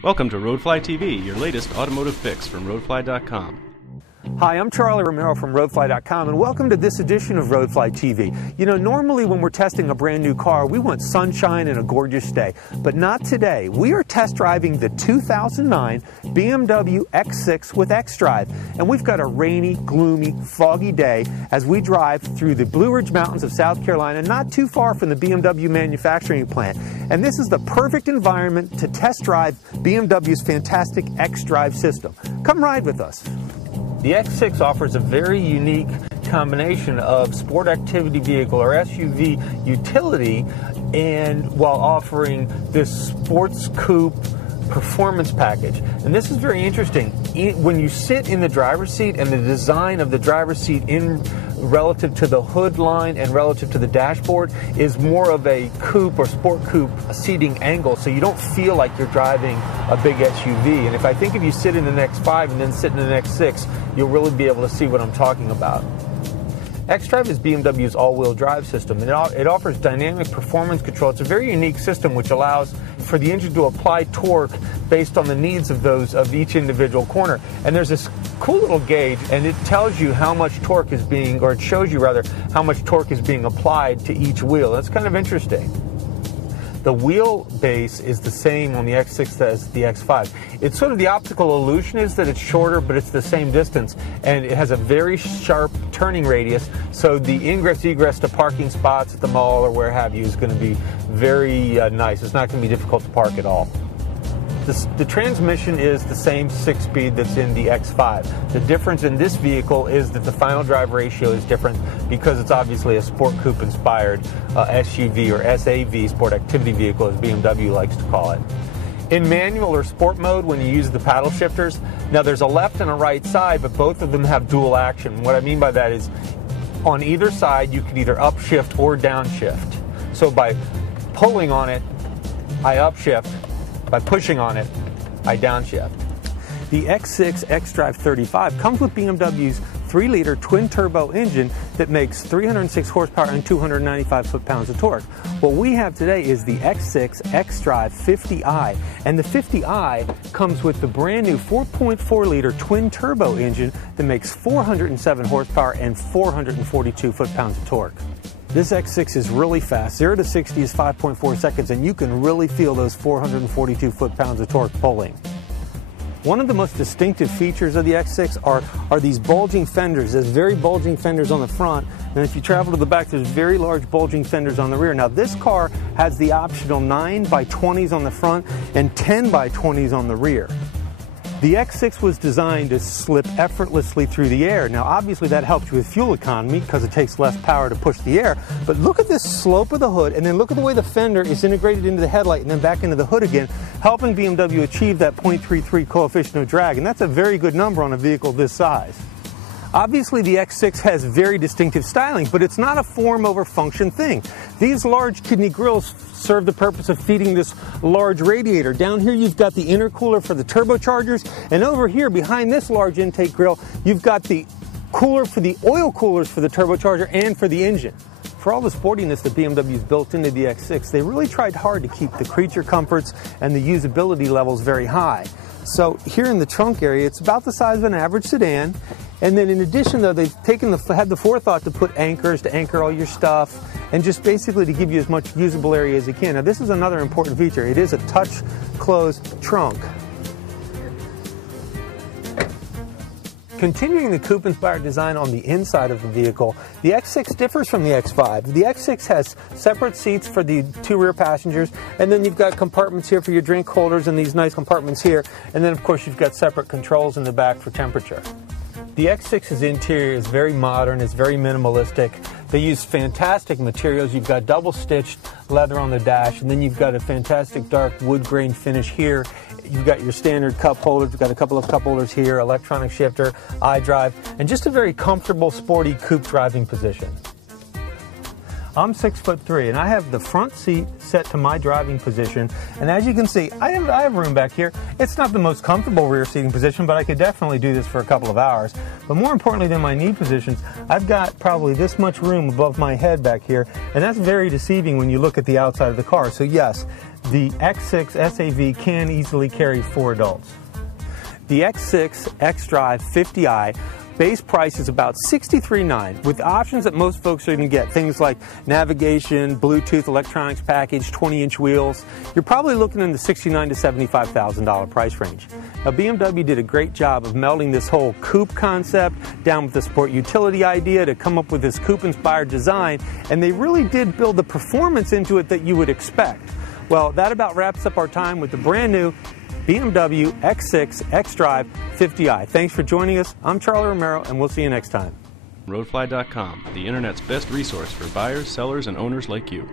Welcome to Roadfly TV, your latest automotive fix from roadfly.com. Hi, I'm Charlie Romero from roadfly.com, and welcome to this edition of Roadfly TV. You know, normally when we're testing a brand new car, we want sunshine and a gorgeous day, but not today. We are test driving the 2009 BMW X6 with xDrive, and we've got a rainy, gloomy, foggy day as we drive through the Blue Ridge Mountains of South Carolina, not too far from the BMW manufacturing plant. And this is the perfect environment to test drive BMW's fantastic xDrive system. Come ride with us. The X6 offers a very unique combination of sport activity vehicle or SUV utility, and while offering this sports coupe performance package. And this is very interesting. When you sit in the driver's seat, and the design of the driver's seat in relative to the hood line and relative to the dashboard is more of a coupe or sport coupe seating angle, so you don't feel like you're driving a big SUV. And if you sit in the X5 and then sit in the X6, you'll really be able to see what I'm talking about. xDrive is BMW's all-wheel drive system, and it offers dynamic performance control. It's a very unique system which allows for the engine to apply torque based on the needs of each individual corner. And there's this cool little gauge, and it tells you how much torque is being, or it shows you rather, how much torque is being applied to each wheel. That's kind of interesting. The wheelbase is the same on the X6 as the X5. It's sort of the optical illusion is that it's shorter, but it's the same distance, and it has a very sharp turning radius, so the ingress-egress to parking spots at the mall or where have you is going to be very nice. It's not going to be difficult to park at all. The transmission is the same 6-speed that's in the X5. The difference in this vehicle is that the final drive ratio is different because it's obviously a sport coupe inspired SUV or SAV, sport activity vehicle as BMW likes to call it. In manual or sport mode, when you use the paddle shifters, now there's a left and a right side, but both of them have dual action. What I mean by that is on either side you can either upshift or downshift. So by pulling on it, I upshift. By pushing on it, I downshift. The X6 xDrive 35 comes with BMW's 3-liter twin-turbo engine that makes 306 horsepower and 295 foot-pounds of torque. What we have today is the X6 xDrive 50i, and the 50i comes with the brand new 4.4-liter twin-turbo engine that makes 407 horsepower and 442 foot-pounds of torque. This X6 is really fast. 0 to 60 is 5.4 seconds, and you can really feel those 442 foot-pounds of torque pulling. One of the most distinctive features of the X6 are these bulging fenders. There's very bulging fenders on the front, and if you travel to the back, there's very large bulging fenders on the rear. Now, this car has the optional 9x20s on the front and 10x20s on the rear. The X6 was designed to slip effortlessly through the air. Now, obviously, that helps you with fuel economy because it takes less power to push the air. But look at this slope of the hood, and then look at the way the fender is integrated into the headlight and then back into the hood again, helping BMW achieve that 0.33 coefficient of drag. And that's a very good number on a vehicle this size. Obviously, the X6 has very distinctive styling, but it's not a form over function thing. These large kidney grills serve the purpose of feeding this large radiator. Down here, you've got the intercooler for the turbochargers, and over here, behind this large intake grill, you've got the cooler for the oil coolers for the turbocharger and for the engine. For all the sportiness that BMW's built into the X6, they really tried hard to keep the creature comforts and the usability levels very high. So here in the trunk area, it's about the size of an average sedan. And then in addition, though, they've had the forethought to put anchors to anchor all your stuff and just basically to give you as much usable area as you can. Now, this is another important feature. It is a touch-closed trunk. Continuing the coupe-inspired design on the inside of the vehicle, the X6 differs from the X5. The X6 has separate seats for the 2 rear passengers, and then you've got compartments here for your drink holders and these nice compartments here, and then of course you've got separate controls in the back for temperature. The X6's interior is very modern, it's very minimalistic. They use fantastic materials. You've got double-stitched leather on the dash, and then you've got a fantastic dark wood grain finish here. You've got your standard cup holders. You've got a couple of cup holders here, electronic shifter, iDrive, and just a very comfortable, sporty coupe driving position. I'm 6'3", and I have the front seat set to my driving position. And as you can see, I have room back here. It's not the most comfortable rear seating position, but I could definitely do this for a couple of hours. But more importantly than my knee positions, I've got probably this much room above my head back here, and that's very deceiving when you look at the outside of the car. So yes, The X6 SAV can easily carry 4 adults. The X6 xDrive 50i base price is about $63,900 with options that most folks are going to get. Things like navigation, Bluetooth electronics package, 20-inch wheels. You're probably looking in the $69,000 to $75,000 price range. Now, BMW did a great job of melding this whole coupe concept down with the sport utility idea to come up with this coupe-inspired design, and they really did build the performance into it that you would expect. Well, that about wraps up our time with the brand new BMW X6 xDrive 50i. Thanks for joining us. I'm Charlie Romero, and we'll see you next time. Roadfly.com, the internet's best resource for buyers, sellers, and owners like you.